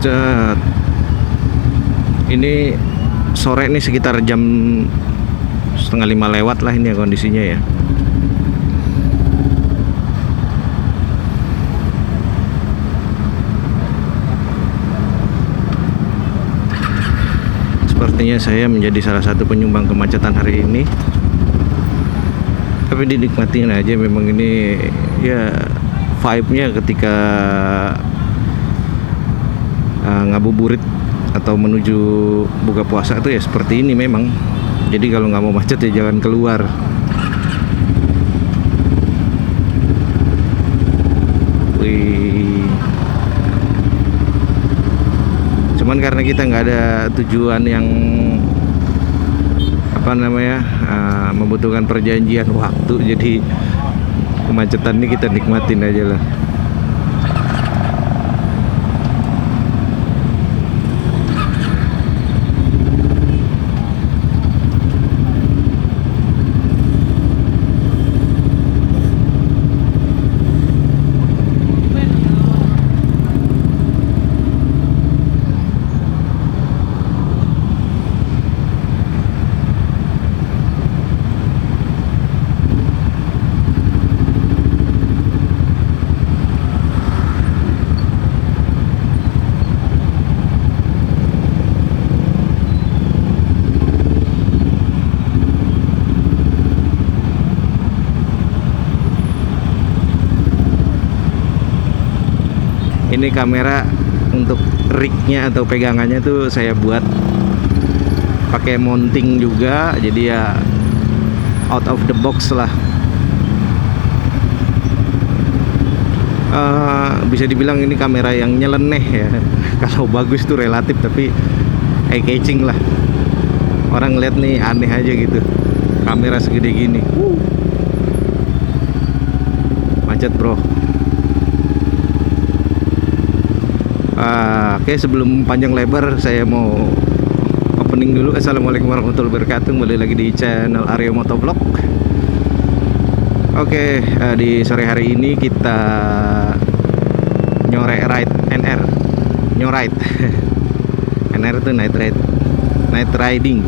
Macet. Ini sore nih sekitar jam setengah 5 lewat lah ini ya kondisinya ya. Sepertinya saya menjadi salah satu penyumbang kemacetan hari ini. Tapi dinikmatin aja, memang ini ya vibe-nya ketika ngabuburit atau menuju buka puasa itu ya seperti ini memang. Jadi kalau nggak mau macet ya jangan keluar. Wih. Cuman karena kita nggak ada tujuan yang apa namanya membutuhkan perjanjian waktu, jadi kemacetan ini kita nikmatin aja lah. Ini kamera untuk rignya atau pegangannya tuh saya buat pakai mounting juga, jadi ya out of the box lah. Bisa dibilang ini kamera yang nyeleneh ya. Kalau bagus tuh relatif, tapi eye catching lah. Orang ngeliat nih aneh aja gitu, kamera segede gini. Macet bro. Oke, sebelum panjang lebar saya mau opening dulu. Assalamualaikum warahmatullahi wabarakatuh. Kembali lagi di channel Aryo Motovlog. Oke, di sore hari ini kita nyore ride NR. Nyoride. NR itu night riding.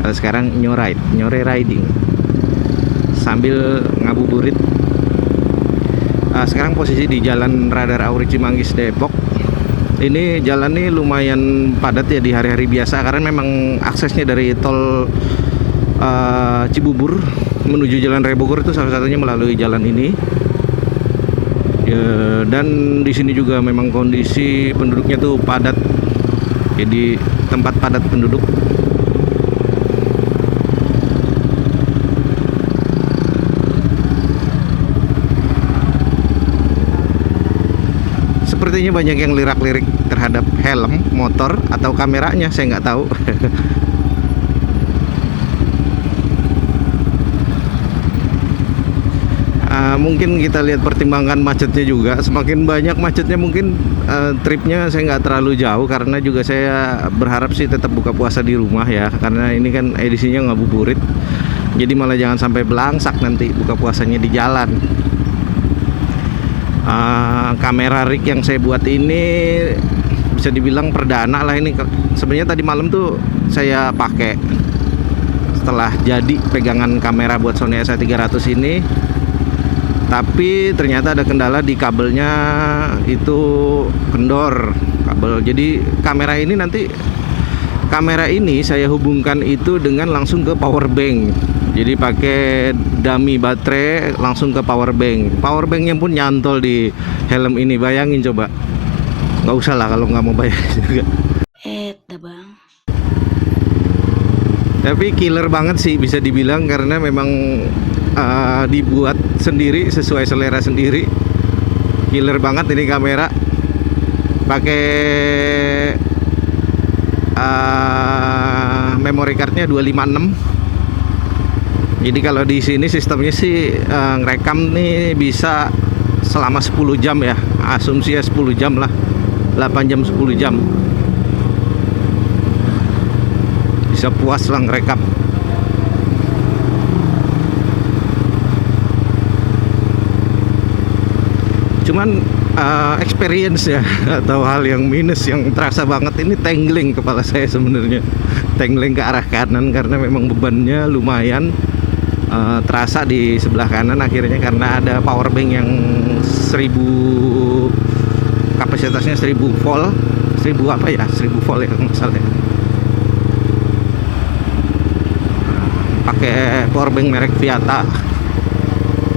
Kalau sekarang nyore riding. Sambil ngabuburit. Sekarang posisi di Jalan Radar Auri Cimanggis Depok. Ini jalan nih lumayan padat ya di hari-hari biasa, karena memang aksesnya dari tol Cibubur menuju Jalan Raya Bogor itu salah satunya melalui jalan ini. Ya, dan di sini juga memang kondisi penduduknya tuh padat. Jadi tempat padat penduduk. Sepertinya banyak yang lirak-lirik terhadap helm motor atau kameranya, saya nggak tahu. Mungkin kita lihat pertimbangan macetnya juga. Semakin banyak macetnya mungkin tripnya saya nggak terlalu jauh, karena juga saya berharap sih tetap buka puasa di rumah ya, karena ini kan edisinya ngabuburit. Jadi malah jangan sampai belangsak nanti buka puasanya di jalan. Kamera rig yang saya buat ini bisa dibilang perdana lah ini. Sebenarnya tadi malam tuh saya pakai setelah jadi pegangan kamera buat Sony A300 ini, tapi ternyata ada kendala di kabelnya, itu kendor kabel. Jadi kamera ini saya hubungkan itu dengan langsung ke power bank. Jadi pakai dummy baterai langsung ke power bank. Power banknya pun nyantol di helm ini. Bayangin coba. Nggak usah lah kalau nggak mau bayar juga. Bang. Tapi killer banget sih bisa dibilang, karena memang dibuat sendiri sesuai selera sendiri. Killer banget ini kamera. Pakai memory cardnya 256. Jadi kalau di sini sistemnya sih ngerekam nih bisa selama 10 jam ya. Asumsinya 10 jam lah. 8 jam 10 jam. Bisa puas lah ngerekam. Cuman experience ya atau hal yang minus yang terasa banget ini tangling kepala saya sebenarnya. Tangling ke arah kanan karena memang bebannya lumayan terasa di sebelah kanan akhirnya, karena ada power bank yang 1000 kapasitasnya 1000 volt, 1000 apa ya, 1000 volt ya masalahnya. Pakai power bank merek Viata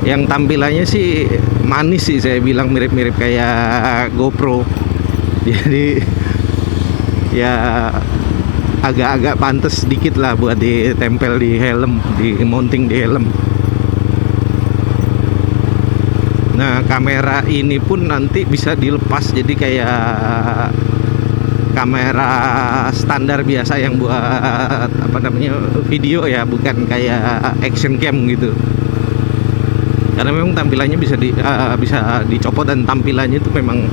yang tampilannya sih manis sih, saya bilang mirip-mirip kayak GoPro. Jadi ya agak-agak pantas sedikit lah buat ditempel di helm, di mounting di helm. Nah, kamera ini pun nanti bisa dilepas jadi kayak kamera standar biasa yang buat apa namanya video ya, bukan kayak action cam gitu. Karena memang tampilannya bisa dicopot dan tampilannya itu memang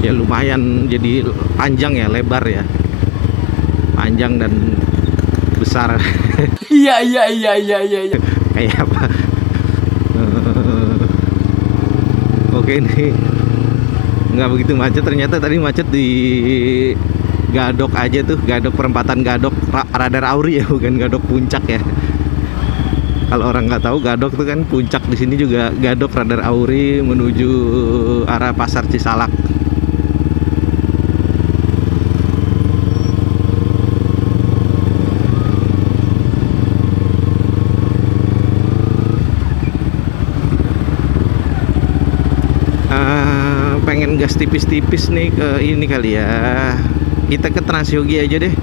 ya lumayan, jadi panjang ya, lebar ya, panjang dan besar. Iya. Kayak apa? Oke, ini nggak begitu macet, ternyata tadi macet di Gadok aja tuh, Gadok perempatan Gadok Radar Auri ya, bukan Gadok Puncak ya. Kalau orang nggak tahu, Gadok tuh kan puncak, di sini juga Gadok Radar Auri menuju arah Pasar Cisalak. Pengen gas tipis-tipis nih ke ini kali ya, kita ke Transyogi aja deh,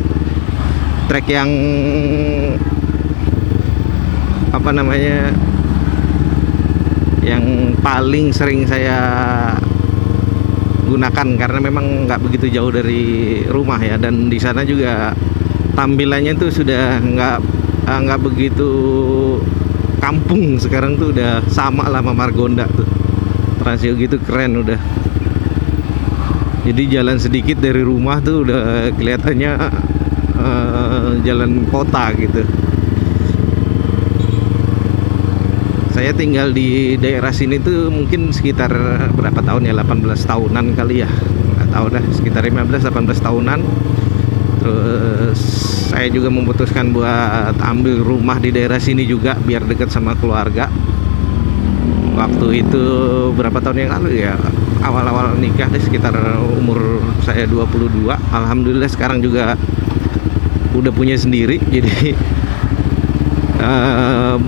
trek yang apa namanya, yang paling sering saya gunakan karena memang nggak begitu jauh dari rumah ya, dan di sana juga tampilannya tuh sudah nggak begitu kampung sekarang tuh, udah sama lah sama Margonda tuh. Transyogi tuh keren udah. Jadi jalan sedikit dari rumah tuh udah kelihatannya jalan kota gitu. Saya tinggal di daerah sini tuh mungkin sekitar berapa tahun ya, 18 tahunan kali ya, nggak tahu dah, sekitar 15-18 tahunan. Terus saya juga memutuskan buat ambil rumah di daerah sini juga biar dekat sama keluarga. Waktu itu berapa tahun yang lalu ya, awal-awal nikah deh, sekitar umur saya 22. Alhamdulillah sekarang juga udah punya sendiri. Jadi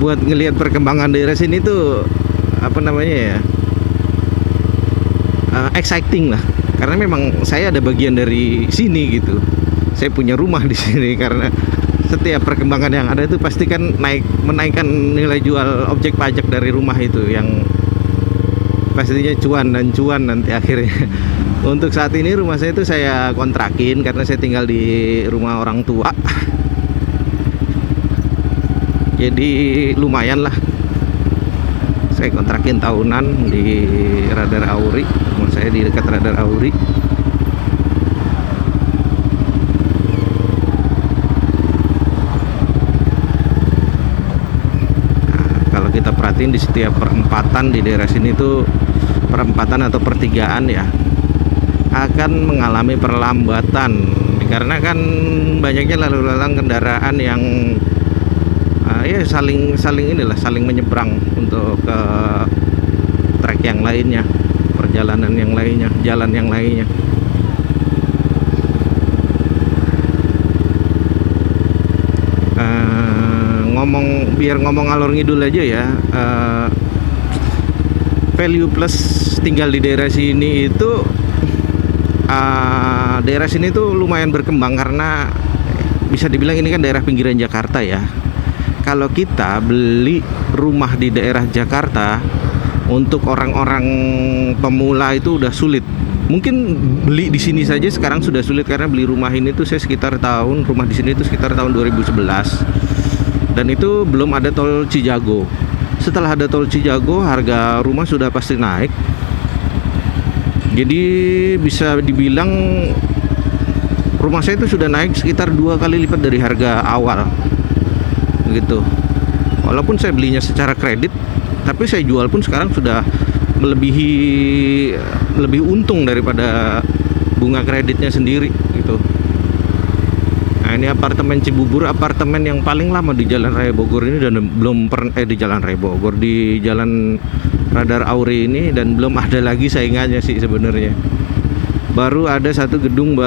buat ngelihat perkembangan daerah sini tuh apa namanya ya, exciting lah, karena memang saya ada bagian dari sini gitu. Saya punya rumah di sini, karena setiap perkembangan yang ada itu pasti kan menaikkan nilai jual objek pajak dari rumah itu, yang pastinya cuan dan cuan nanti akhirnya. Untuk saat ini rumah saya itu saya kontrakin karena saya tinggal di rumah orang tua. Jadi lumayan lah. Saya kontrakin tahunan di Radar Auri. Rumah saya di dekat Radar Auri. Kalau kita perhatiin di setiap perempatan di daerah sini tuh, perempatan atau pertigaan ya, akan mengalami perlambatan karena kan banyaknya lalu lalang kendaraan yang ya saling menyeberang untuk ke trek yang lainnya, perjalanan yang lainnya, jalan yang lainnya. Biar ngomong ngalor ngidul aja ya, value plus tinggal di daerah sini itu, daerah sini tuh lumayan berkembang karena bisa dibilang ini kan daerah pinggiran Jakarta ya. Kalau kita beli rumah di daerah Jakarta untuk orang-orang pemula itu udah sulit. Mungkin beli di sini saja sekarang sudah sulit, karena beli rumah ini tuh saya rumah di sini tuh sekitar tahun 2011. Dan itu belum ada tol Cijago. Setelah ada tol Cijago, harga rumah sudah pasti naik. Jadi bisa dibilang rumah saya itu sudah naik sekitar 2 kali lipat dari harga awal gitu. Walaupun saya belinya secara kredit, tapi saya jual pun sekarang sudah melebihi lebih untung daripada bunga kreditnya sendiri gitu. Nah, ini apartemen Cibubur, apartemen yang paling lama di Jalan Raya Bogor ini, dan belum pernah di Jalan Raya Bogor, di Jalan Radar Auri ini, dan belum ada lagi saingannya sih sebenarnya. Baru ada satu gedung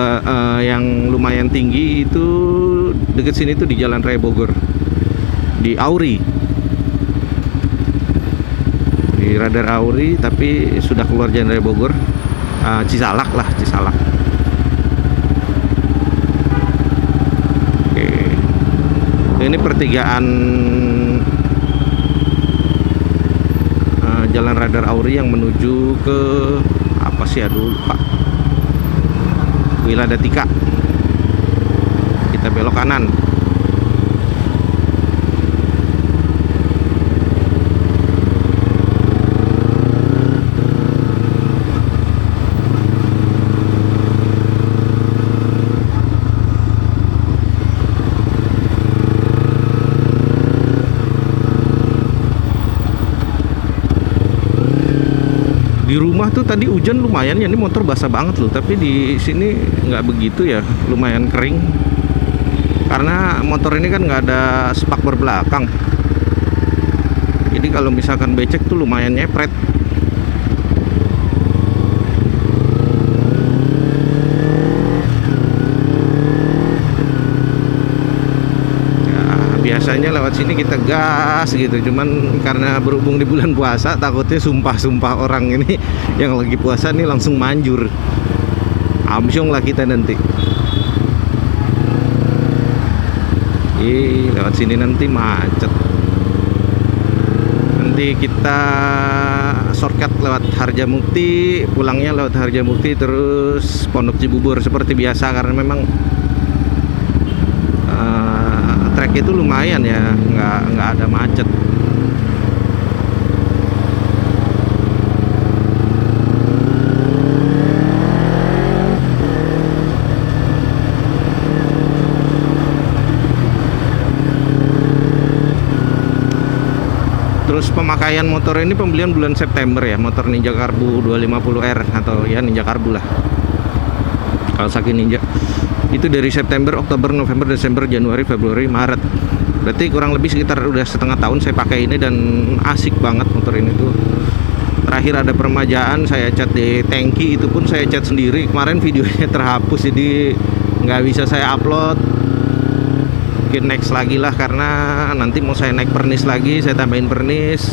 yang lumayan tinggi itu deket sini tuh di Jalan Raya Bogor, di Auri, di Radar Auri, tapi sudah keluar Jalan Raya Bogor. Cisalak lah, Cisalak. Oke. Ini pertigaan Jalan Radar Auri yang menuju ke apa sih, aduh lupa, Wiladatika. Kita belok kanan. Di rumah tuh tadi hujan lumayan ya, ini motor basah banget loh, tapi di sini nggak begitu ya, lumayan kering karena motor ini kan nggak ada spakbor belakang, jadi kalau misalkan becek tuh lumayan nyepret. Biasanya lewat sini kita gas gitu, cuman karena berhubung di bulan puasa, takutnya sumpah orang ini yang lagi puasa nih langsung manjur, amsyong lah kita nanti. Lewat sini nanti macet. Nanti kita shortcut lewat Harjamukti, pulangnya lewat Harjamukti terus Pondok Cibubur seperti biasa, karena memang trek itu lumayan ya, nggak ada macet. Terus pemakaian motor ini pembelian bulan September ya, motor Ninja Karbu 250R atau ya Ninja Karbu lah, Kawasaki Ninja. Itu dari September, Oktober, November, Desember, Januari, Februari, Maret. Berarti kurang lebih sekitar udah setengah tahun saya pakai ini, dan asik banget motor ini tuh. Terakhir ada permajaan saya cat di tangki, itu pun saya cat sendiri. Kemarin videonya terhapus jadi nggak bisa saya upload. Mungkin next lagi lah, karena nanti mau saya naik pernis lagi, saya tambahin pernis.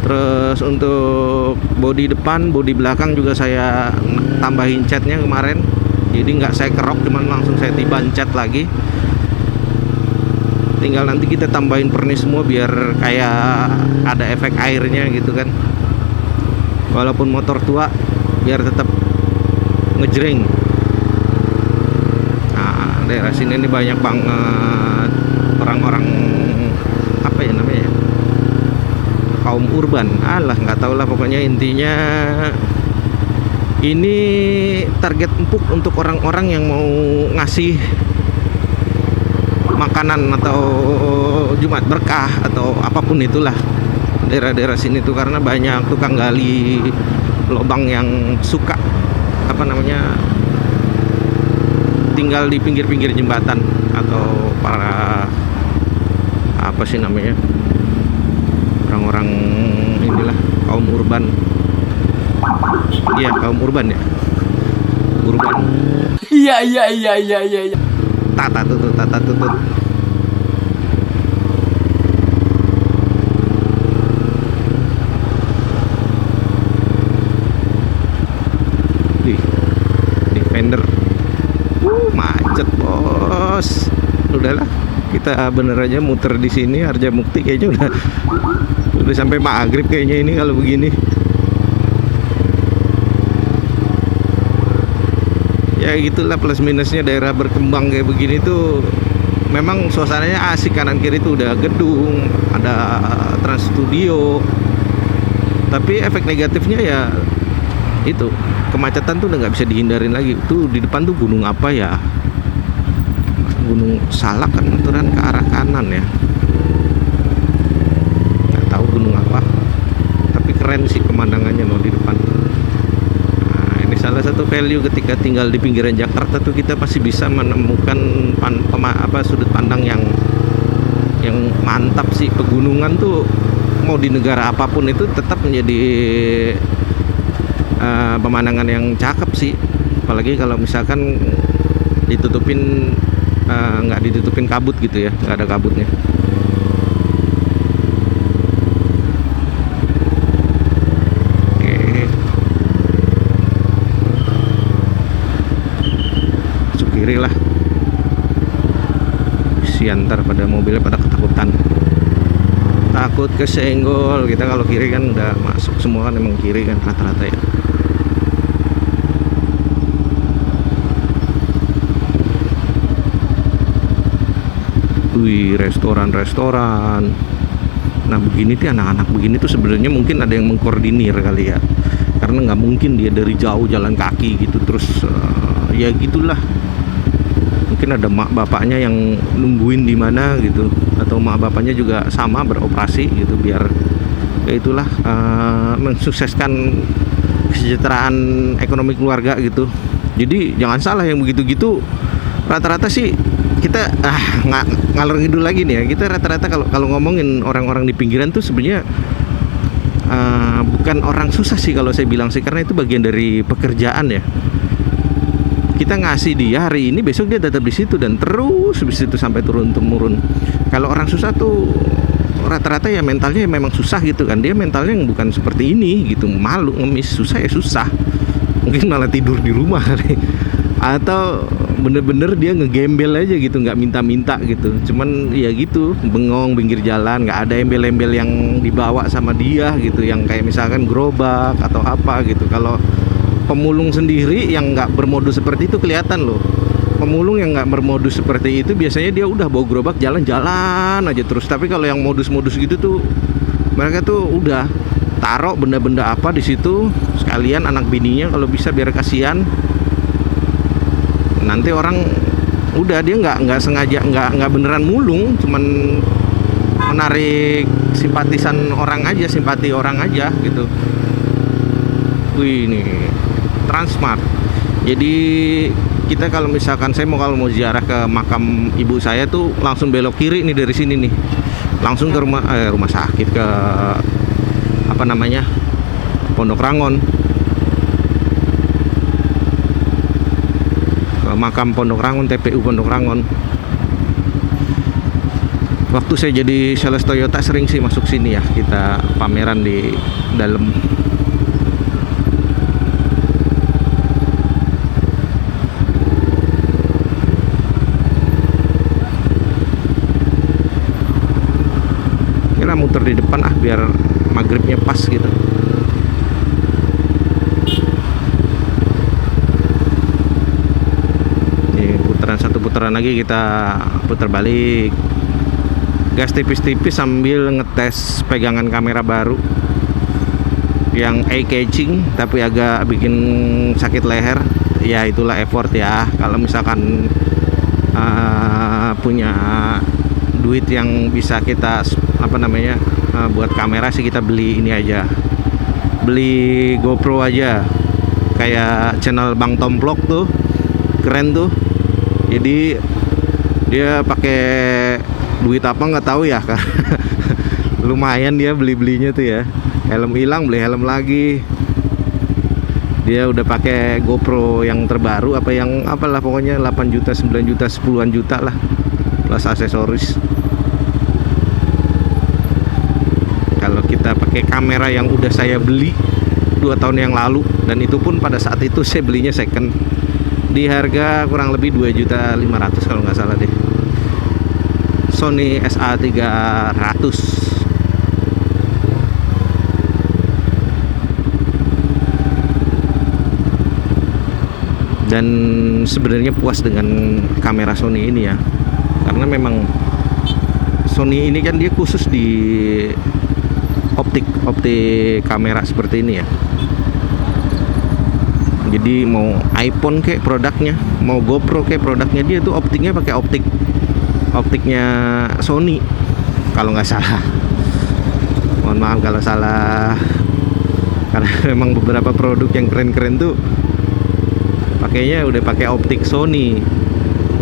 Terus untuk bodi depan, bodi belakang juga saya tambahin catnya kemarin. Jadi nggak saya kerok, cuman langsung saya tiban cat lagi. Tinggal nanti kita tambahin pernis semua biar kayak ada efek airnya gitu kan. Walaupun motor tua, biar tetap ngejreng. Nah, daerah sini ini banyak banget orang-orang apa ya namanya, kaum urban. Alah, nggak tahu lah, pokoknya intinya ini target empuk untuk orang-orang yang mau ngasih makanan atau Jumat berkah atau apapun itulah. Daerah-daerah sini tuh karena banyak tukang gali lubang yang suka apa namanya, tinggal di pinggir-pinggir jembatan atau para apa sih namanya, orang-orang inilah kaum urban. Iya, kaum urban ya. Urban. Iya. Tata tutut. Defender. Macet, bos. Udahlah, kita bener aja muter di sini Harjamukti, kayaknya udah sampai maghrib kayaknya ini kalau begini. Ya gitulah plus minusnya daerah berkembang kayak begini tuh. Memang suasananya asik, kanan kiri tuh udah gedung, ada Trans Studio. Tapi efek negatifnya ya itu, kemacetan tuh udah nggak bisa dihindarin lagi. Tuh di depan tuh gunung apa ya, Gunung Salak kan, aturan ke arah kanan ya, nggak tahu gunung apa, tapi keren sih pemandangannya loh di depan. Nah salah satu value ketika tinggal di pinggiran Jakarta tuh kita pasti bisa menemukan sudut pandang yang mantap sih. Pegunungan tuh mau di negara apapun itu tetap menjadi pemandangan yang cakep sih, apalagi kalau misalkan ditutupin nggak ditutupin kabut gitu ya, nggak ada kabutnya. Oke, masuk kiri lah, siantar pada mobilnya pada ketakutan, takut kesenggol. Kita kalau kiri kan udah masuk semua kan, emang kiri kan rata-rata ya. Wih, restoran. Nah begini tuh, anak-anak begini tuh sebenarnya mungkin ada yang mengkoordinir kali ya, karena nggak mungkin dia dari jauh jalan kaki gitu terus ya gitulah. Mungkin ada mak bapaknya yang nungguin di mana gitu, atau mak bapaknya juga sama beroperasi gitu, biar ya itulah mensukseskan kesejahteraan ekonomi keluarga gitu. Jadi jangan salah, yang begitu-gitu rata-rata sih kita ngalor ngidul lagi nih ya. Kita rata-rata kalau ngomongin orang-orang di pinggiran tuh sebenarnya bukan orang susah sih kalau saya bilang sih, karena itu bagian dari pekerjaan ya. Kita ngasih dia hari ini, besok dia tetap di situ dan terus di situ sampai turun-temurun. Kalau orang susah tuh rata-rata ya mentalnya memang susah gitu kan. Dia mentalnya yang bukan seperti ini gitu, malu, ngemis, susah ya susah. Mungkin malah tidur di rumah kali. Atau bener-bener dia ngegembel aja gitu, nggak minta-minta gitu, cuman ya gitu bengong pinggir jalan, nggak ada embel-embel yang dibawa sama dia gitu, yang kayak misalkan gerobak atau apa gitu. Kalau pemulung sendiri yang nggak bermodus seperti itu kelihatan loh. Pemulung yang nggak bermodus seperti itu biasanya dia udah bawa gerobak jalan-jalan aja terus. Tapi kalau yang modus-modus gitu tuh, mereka tuh udah taruh benda-benda apa di situ sekalian anak bininya kalau bisa, biar kasihan. Nanti orang udah, dia nggak sengaja, nggak beneran mulung, cuman menarik simpatisan orang aja, simpati orang aja gitu. Wih, ini Transmart. Jadi kita kalau misalkan kalau mau ziarah ke makam ibu saya tuh langsung belok kiri nih dari sini nih, langsung ke rumah sakit, ke apa namanya, Pondok Rangon. Makam Pondok Rangon, TPU Pondok Rangon. Waktu saya jadi sales Toyota sering sih masuk sini ya, kita pameran di dalam. Kira muter di depan biar maghribnya pas gitu. Satu putaran lagi kita putar balik, gas tipis-tipis sambil ngetes pegangan kamera baru yang eye catching tapi agak bikin sakit leher. Ya itulah effort ya, kalau misalkan punya duit yang bisa kita buat kamera sih, kita beli ini aja, beli GoPro aja, kayak channel Bang Tom Vlog tuh, keren tuh. Jadi dia pakai duit apa nggak tahu ya, lumayan dia belinya tuh ya. Helm hilang, beli helm lagi. Dia udah pakai GoPro yang terbaru, apalah pokoknya 8 juta, 9 juta, 10-an juta lah, plus aksesoris. Kalau kita pakai kamera yang udah saya beli 2 tahun yang lalu, dan itu pun pada saat itu saya belinya second di harga kurang lebih 2.500.000 kalau nggak salah deh, Sony SA300. Dan sebenarnya puas dengan kamera Sony ini ya, karena memang Sony ini kan dia khusus di optik kamera seperti ini ya. Jadi mau iPhone kayak produknya, mau GoPro kayak produknya, dia tuh optiknya pakai optiknya Sony kalau nggak salah. Mohon maaf kalau salah, karena memang beberapa produk yang keren-keren tuh pakainya udah pakai optik Sony.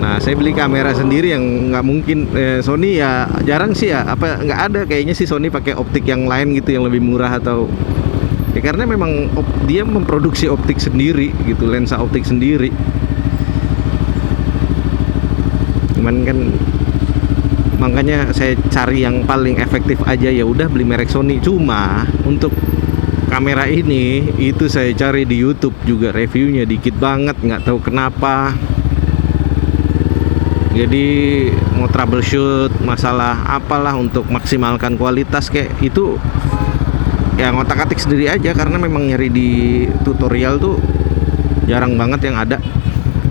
Nah, saya beli kamera sendiri yang nggak mungkin Sony ya jarang sih ya, apa nggak ada kayaknya sih Sony pakai optik yang lain gitu yang lebih murah atau ya karena memang dia memproduksi optik sendiri gitu, lensa optik sendiri. Cuman kan makanya saya cari yang paling efektif aja, ya udah beli merek Sony. Cuma untuk kamera ini itu saya cari di YouTube juga reviewnya dikit banget, nggak tahu kenapa. Jadi mau troubleshoot masalah apalah untuk maksimalkan kualitas kayak itu ya ngotak-atik sendiri aja, karena memang nyari di tutorial tuh jarang banget yang ada.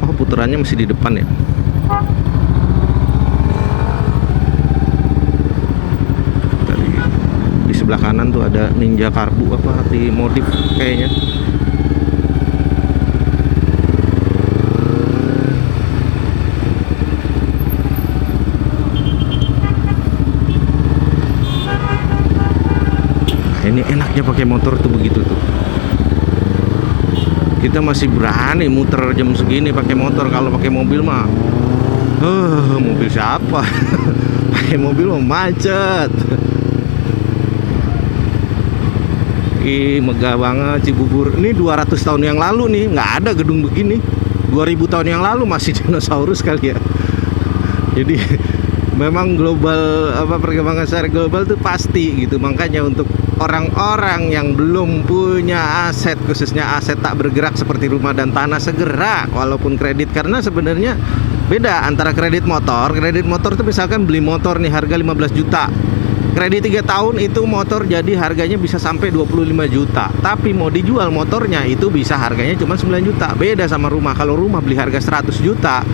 Oh, puterannya masih di depan ya. Tadi di sebelah kanan tuh ada Ninja Karbu apa di modif kayaknya. Ini enaknya pakai motor tuh begitu tuh. Kita masih berani muter jam segini pakai motor. Kalau pakai mobil mah, mobil siapa? Pakai mobil mah macet. Ih, megah banget Cibubur. Ini 200 tahun yang lalu nih, nggak ada gedung begini. 2000 tahun yang lalu masih dinosaurus kali ya. Jadi memang global perkembangan secara global tuh pasti gitu. Makanya untuk orang-orang yang belum punya aset, khususnya aset tak bergerak seperti rumah dan tanah, segera walaupun kredit, karena sebenarnya beda antara kredit motor. Kredit motor tuh misalkan beli motor nih harga 15 juta. Kredit 3 tahun itu motor jadi harganya bisa sampai 25 juta. Tapi mau dijual motornya itu bisa harganya cuma 9 juta. Beda sama rumah. Kalau rumah beli harga 100 juta,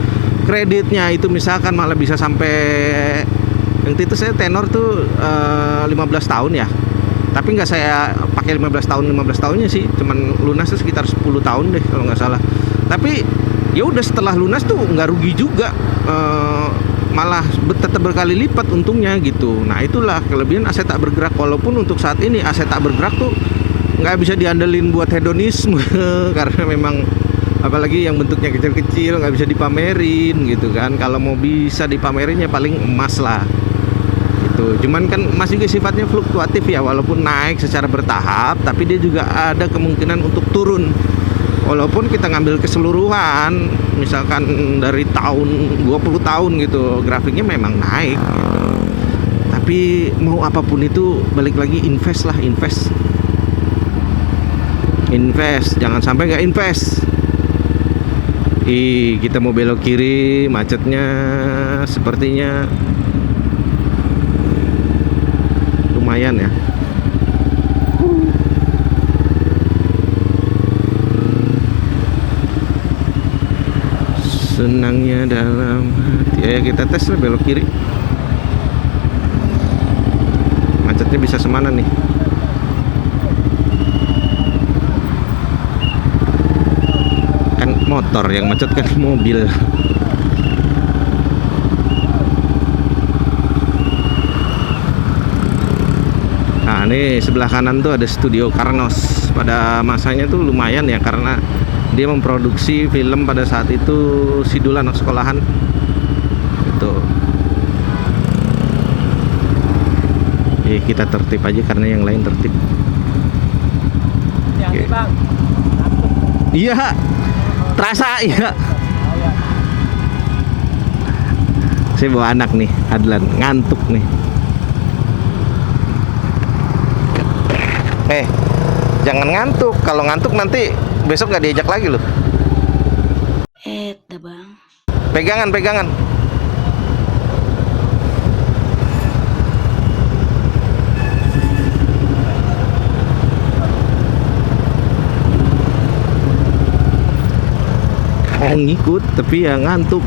kreditnya itu misalkan malah bisa sampai, yang itu saya tenor tuh 15 tahun ya. Tapi nggak saya pakai 15 tahunnya sih, cuman lunas tuh sekitar 10 tahun deh kalau nggak salah. Tapi ya udah setelah lunas tuh nggak rugi juga, malah tetap berkali lipat untungnya gitu. Nah itulah kelebihan aset tak bergerak. Walaupun untuk saat ini aset tak bergerak tuh nggak bisa diandelin buat hedonisme karena memang apalagi yang bentuknya kecil-kecil nggak bisa dipamerin gitu kan. Kalau mau bisa dipamerin ya paling emas lah. Cuman kan emas juga sifatnya fluktuatif ya, walaupun naik secara bertahap tapi dia juga ada kemungkinan untuk turun. Walaupun kita ngambil keseluruhan misalkan dari tahun 20 tahun gitu, grafiknya memang naik gitu. Tapi mau apapun itu balik lagi invest lah, invest, jangan sampai nggak invest. Kita mau belok kiri, macetnya sepertinya lumayan ya. Senangnya dalam hati. Ya kita tes lah belok kiri. Macetnya bisa semana nih? Kan motor yang macet kan mobil. Nah ini sebelah kanan tuh ada studio Karnos. Pada masanya tuh lumayan ya, karena dia memproduksi film pada saat itu Sidul anak sekolahan itu. Kita tertib aja karena yang lain tertib. Hati-hati bang. Iya, terasa ya. Saya bawa anak nih, Adlan ngantuk nih. Jangan ngantuk. Kalau ngantuk nanti besok nggak diajak lagi loh. Dah bang. Pegangan. Mau ngikut tapi ya ngantuk.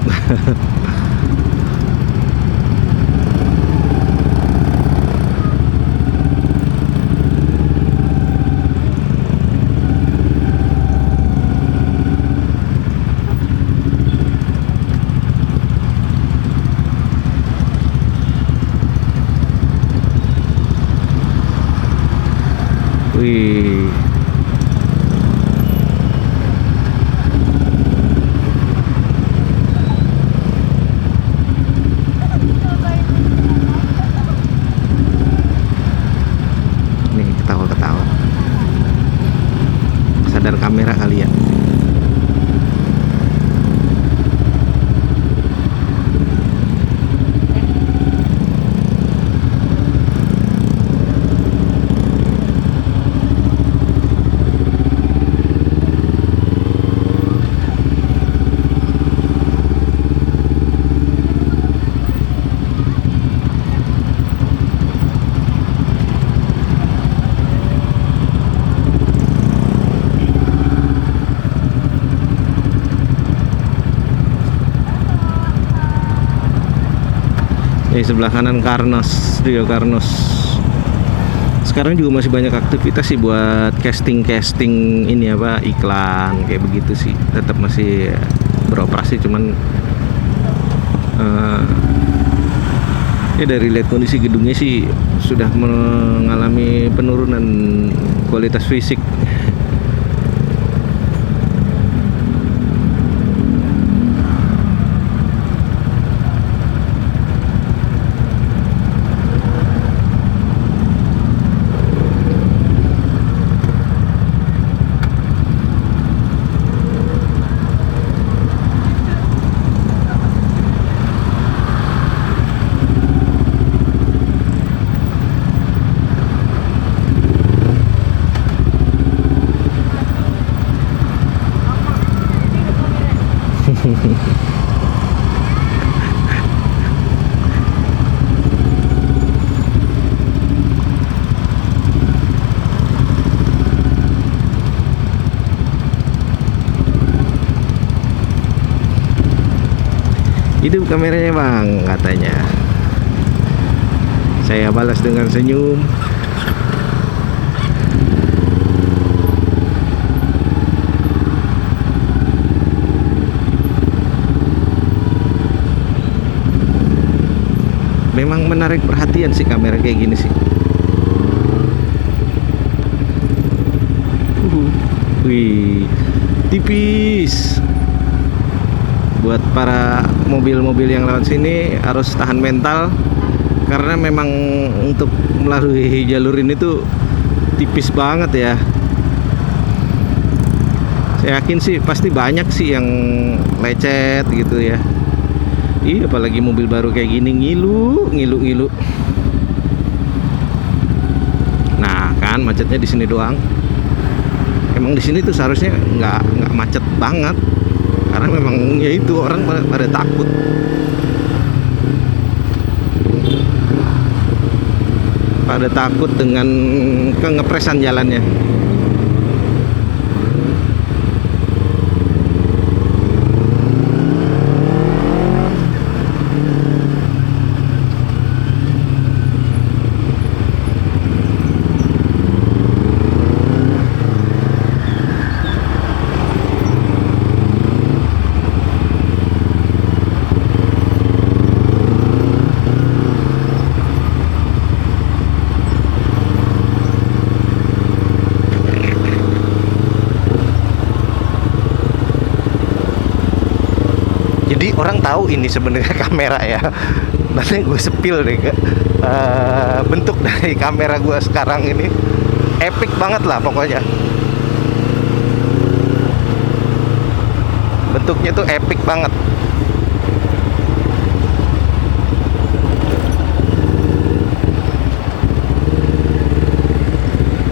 Wih. nih ketawa-ketawa. Sadar kamera kali ya. Di sebelah kanan Karnos, Rio Karnos. Sekarang juga masih banyak aktivitas sih buat casting ini apa, iklan kayak begitu sih. Tetap masih beroperasi, cuman ya dari lihat kondisi gedungnya sih sudah mengalami penurunan kualitas fisik. Hidup kameranya bang, katanya. Saya balas dengan senyum. Memang menarik perhatian sih kamera kayak gini sih. Wih, tipis. Buat para mobil-mobil yang lewat sini harus tahan mental, karena memang untuk melalui jalur ini tuh tipis banget ya. Saya yakin sih pasti banyak sih yang lecet gitu ya. Iya, apalagi mobil baru kayak gini, ngilu. Nah kan macetnya di sini doang. Emang di sini tuh seharusnya nggak macet banget, karena memang ya itu orang pada takut. Pada takut dengan kengepresan jalannya. Jadi orang tahu ini sebenarnya kamera ya. Nanti gue sepil deh bentuk dari kamera gue sekarang ini epic banget lah pokoknya. Bentuknya tuh epic banget.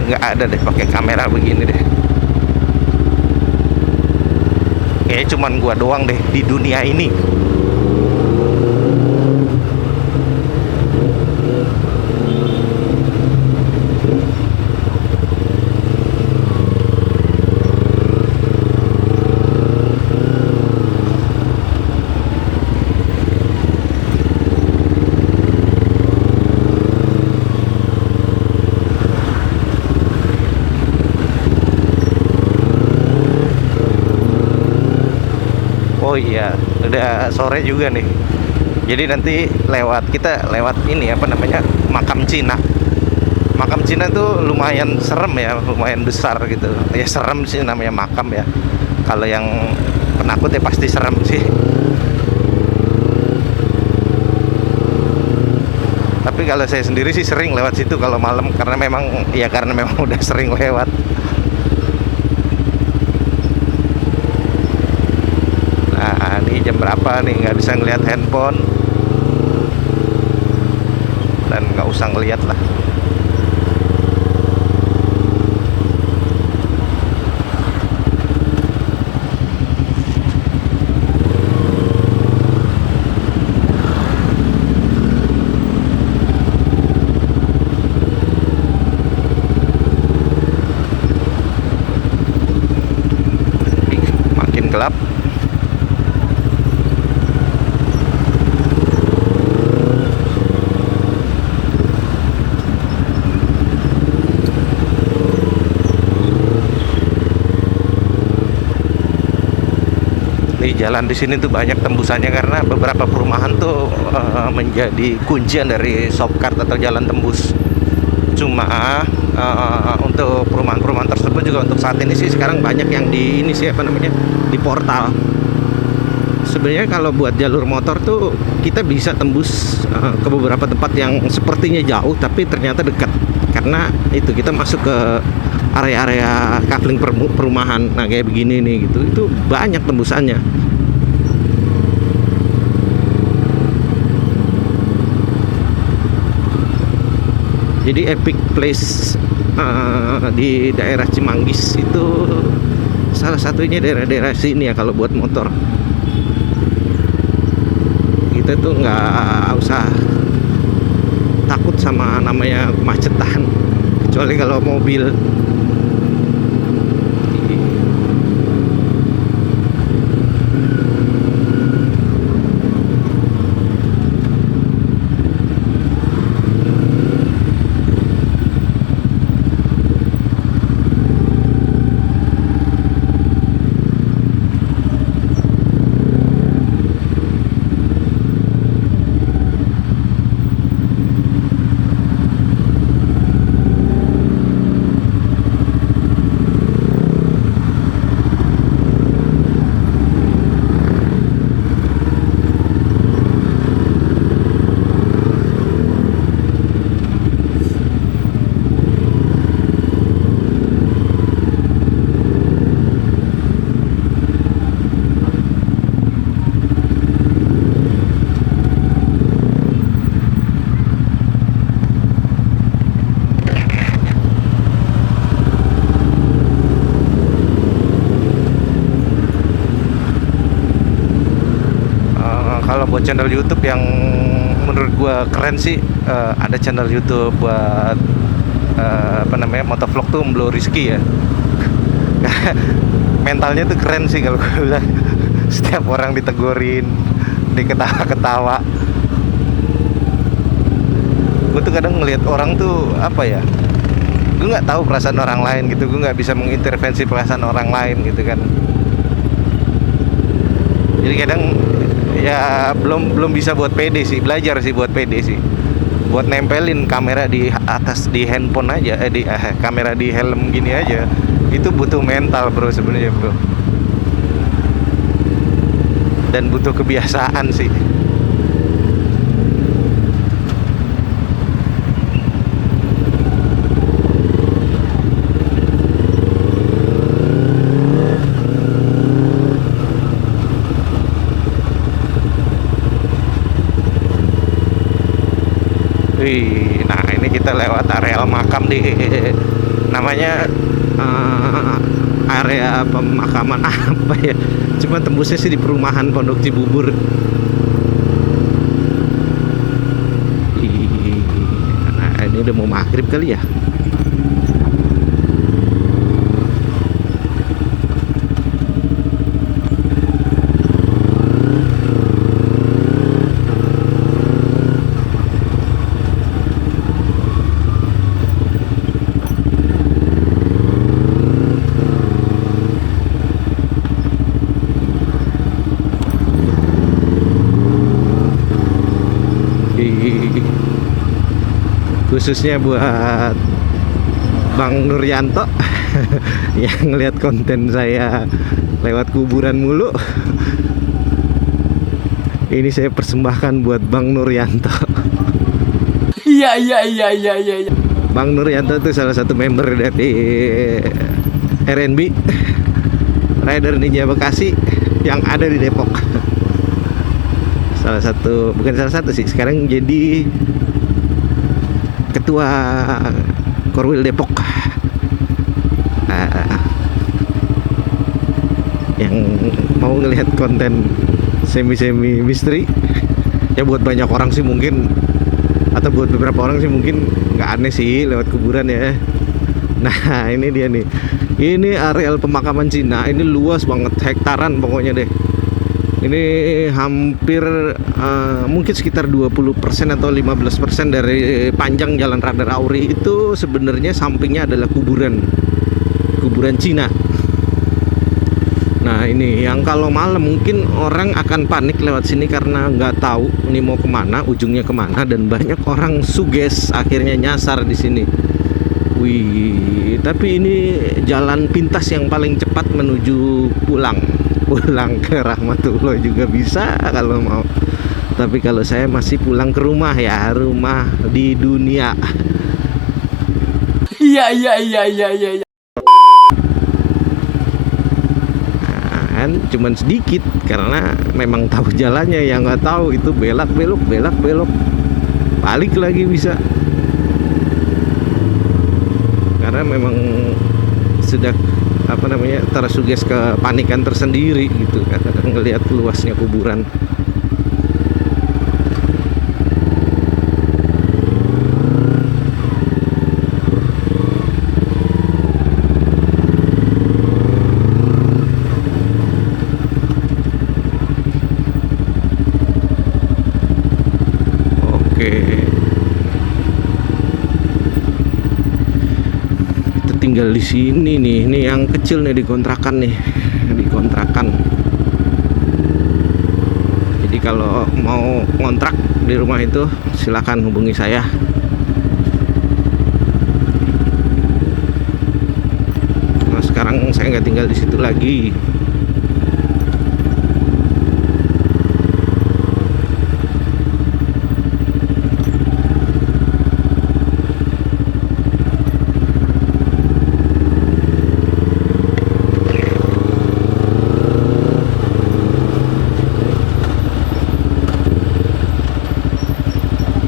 Nggak ada deh pakai kamera begini deh. Kayaknya cuman gua doang deh di dunia ini. Oh iya, udah sore juga nih. Jadi nanti kita lewat ini apa namanya, makam Cina. Makam Cina tuh lumayan serem ya, lumayan besar gitu. Ya serem sih namanya makam ya. Kalau yang penakut ya pasti serem sih. Tapi Tapi kalau saya sendiri sih sering lewat situ kalau malam, karena memang udah sering lewat. Nah, ini jam berapa nih, nggak bisa ngelihat handphone dan nggak usah ngelihat lah. Makin gelap. Jalan di sini tuh banyak tembusannya karena beberapa perumahan tuh menjadi kuncian dari shortcut atau jalan tembus. Cuma untuk perumahan-perumahan tersebut juga untuk saat ini sih sekarang banyak yang di ini sih di portal. Sebenarnya kalau buat jalur motor tuh kita bisa tembus ke beberapa tempat yang sepertinya jauh tapi ternyata dekat, karena itu kita masuk ke area-area coupling perumahan. Nah kayak begini nih gitu, itu banyak tembusannya. Jadi epic place di daerah Cimanggis itu salah satunya daerah-daerah sini ya kalau buat motor. Kita tuh nggak usah takut sama namanya kemacetan, kecuali kalau mobil. Kalau buat channel YouTube yang menurut gua keren sih, ada channel YouTube buat motovlog tuh Mblo Rizky ya. Mentalnya tuh keren sih kalau gue bilang. Setiap orang ditegurin, diketawa-ketawa. Gue tuh kadang ngelihat orang tuh apa ya, gue nggak tahu perasaan orang lain gitu, gue nggak bisa mengintervensi perasaan orang lain gitu kan. Jadi kadang ya belum bisa buat pede sih, belajar sih buat pede sih, buat nempelin kamera di atas di handphone aja, kamera di helm gini aja, itu butuh mental bro sebenarnya bro, dan butuh kebiasaan sih. Nah ini kita lewat areal makam di namanya area pemakaman apa ya, cuma tembusnya sih di perumahan Pondok Cibubur. Nah ini udah mau maghrib kali ya. Khususnya buat Bang Nuryanto yang ngeliat konten saya lewat kuburan mulu. Ini saya persembahkan buat Bang Nuryanto. Iya. Bang Nuryanto itu salah satu member dari RNB Rider Ninja Bekasi yang ada di Depok. Bukan salah satu sih, sekarang jadi ketua Korwil Depok. Yang mau ngelihat konten semi misteri ya, buat banyak orang sih mungkin, atau buat beberapa orang sih mungkin nggak aneh sih lewat kuburan ya. Nah ini dia nih, ini areal pemakaman Cina, ini luas banget, hektaran pokoknya deh. Ini hampir mungkin sekitar 20% atau 15% dari panjang Jalan Radar Auri itu sebenarnya sampingnya adalah kuburan Cina. Nah ini yang kalau malam mungkin orang akan panik lewat sini karena nggak tahu ini mau kemana, ujungnya kemana, dan banyak orang suges akhirnya nyasar di sini. Wih, tapi ini jalan pintas yang paling cepat menuju pulang ke Rahmatullah juga bisa kalau mau. Tapi kalau saya masih pulang ke rumah ya, rumah di dunia. Iya. Kan cuman sedikit karena memang tahu jalannya, yang nggak tahu itu belok balik lagi bisa, karena memang sudah tersuges kepanikan tersendiri gitu kan ngelihat luasnya kuburan. Tinggal di sini nih, ini yang kecil nih di kontrakan. Jadi kalau mau ngontrak di rumah itu silakan hubungi saya. Nah sekarang saya nggak tinggal di situ lagi.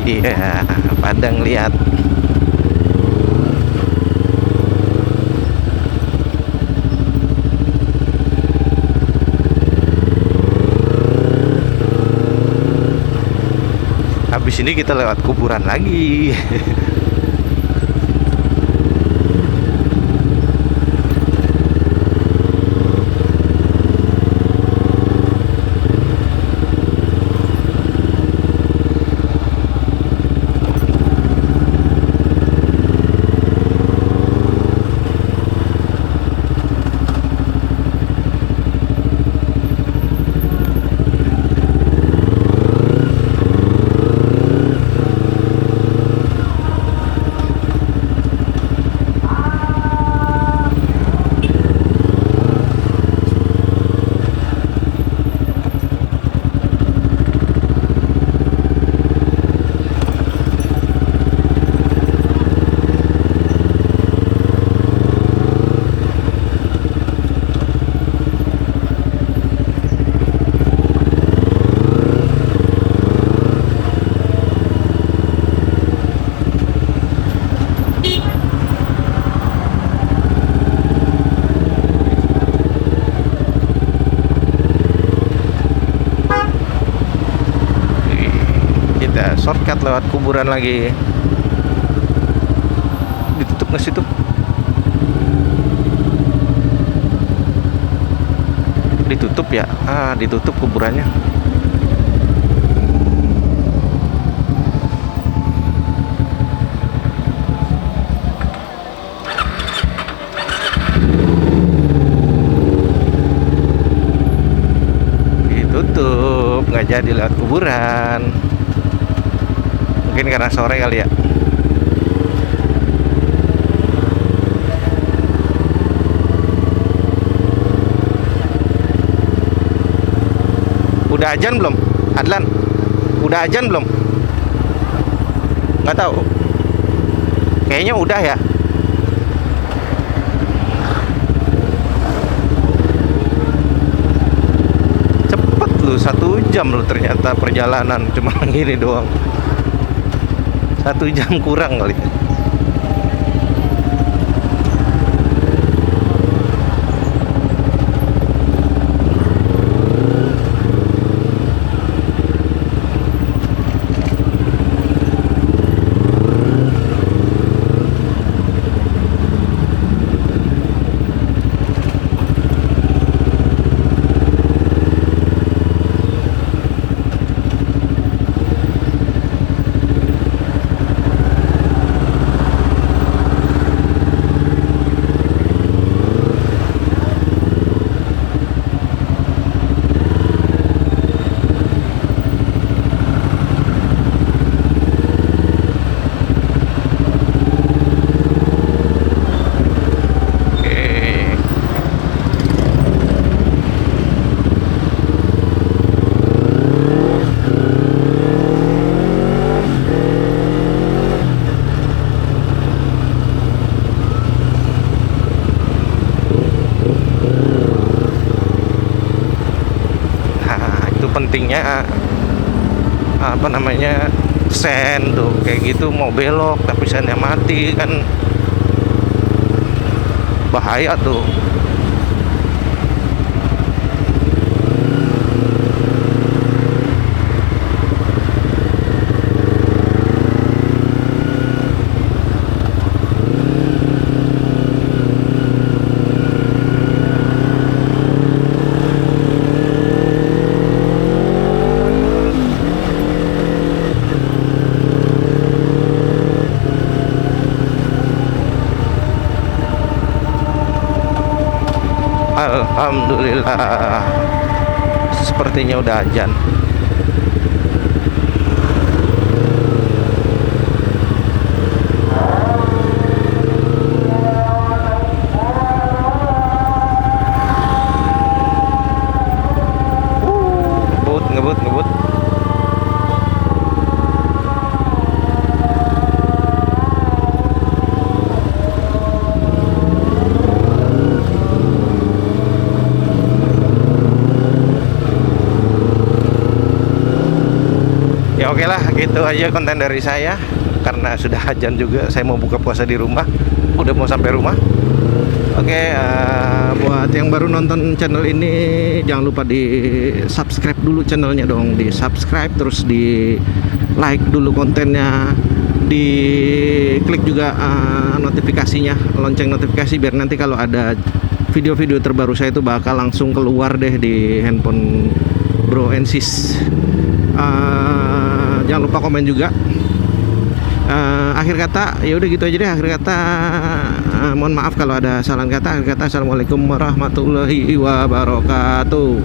Iya, Padang lihat. Habis ini kita lewat kuburan lagi. Shortcut lewat kuburan lagi. Ditutup nggak situ? Ditutup ya? Ditutup kuburannya. Ditutup, nggak jadi lewat kuburan. Mungkin karena sore kali ya. Udah ajan belum? Adlan, udah ajan belum? nggak tahu. Kayaknya udah ya. Cepet lu, 1 jam lu ternyata perjalanan cuma gini doang. 1 jam kurang kali. Pentingnya apa namanya, sen tuh kayak gitu, mau belok tapi sennya mati kan bahaya tuh. Alhamdulillah, sepertinya udah azan. Ngebut ngebut. Ya oke lah, gitu aja konten dari saya. Karena sudah azan juga, saya mau buka puasa di rumah. Udah mau sampai rumah. Oke, buat yang baru nonton channel ini, jangan lupa di subscribe dulu channelnya dong. Di subscribe, terus di like dulu kontennya. Di klik juga notifikasinya, lonceng notifikasi, biar nanti kalau ada video-video terbaru saya itu bakal langsung keluar deh di handphone Bro and Sis. Jangan lupa komen juga. Akhir kata ya udah gitu aja deh. Akhir kata mohon maaf kalau ada salah kata. Akhir kata assalamualaikum warahmatullahi wabarakatuh.